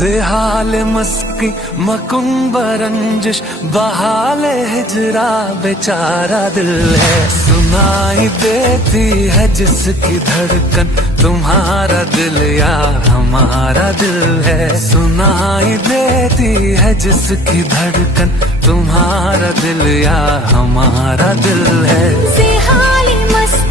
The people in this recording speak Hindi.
जेहाल मस्की मकुम्ब रंजिश बहाल हिजरा बेचारा दिल है। सुनाई देती है जिसकी धड़कन तुम्हारा दिल या हमारा दिल है। सुनाई देती है जिसकी धड़कन तुम्हारा दिल या हमारा दिल है। जेहाल मस्की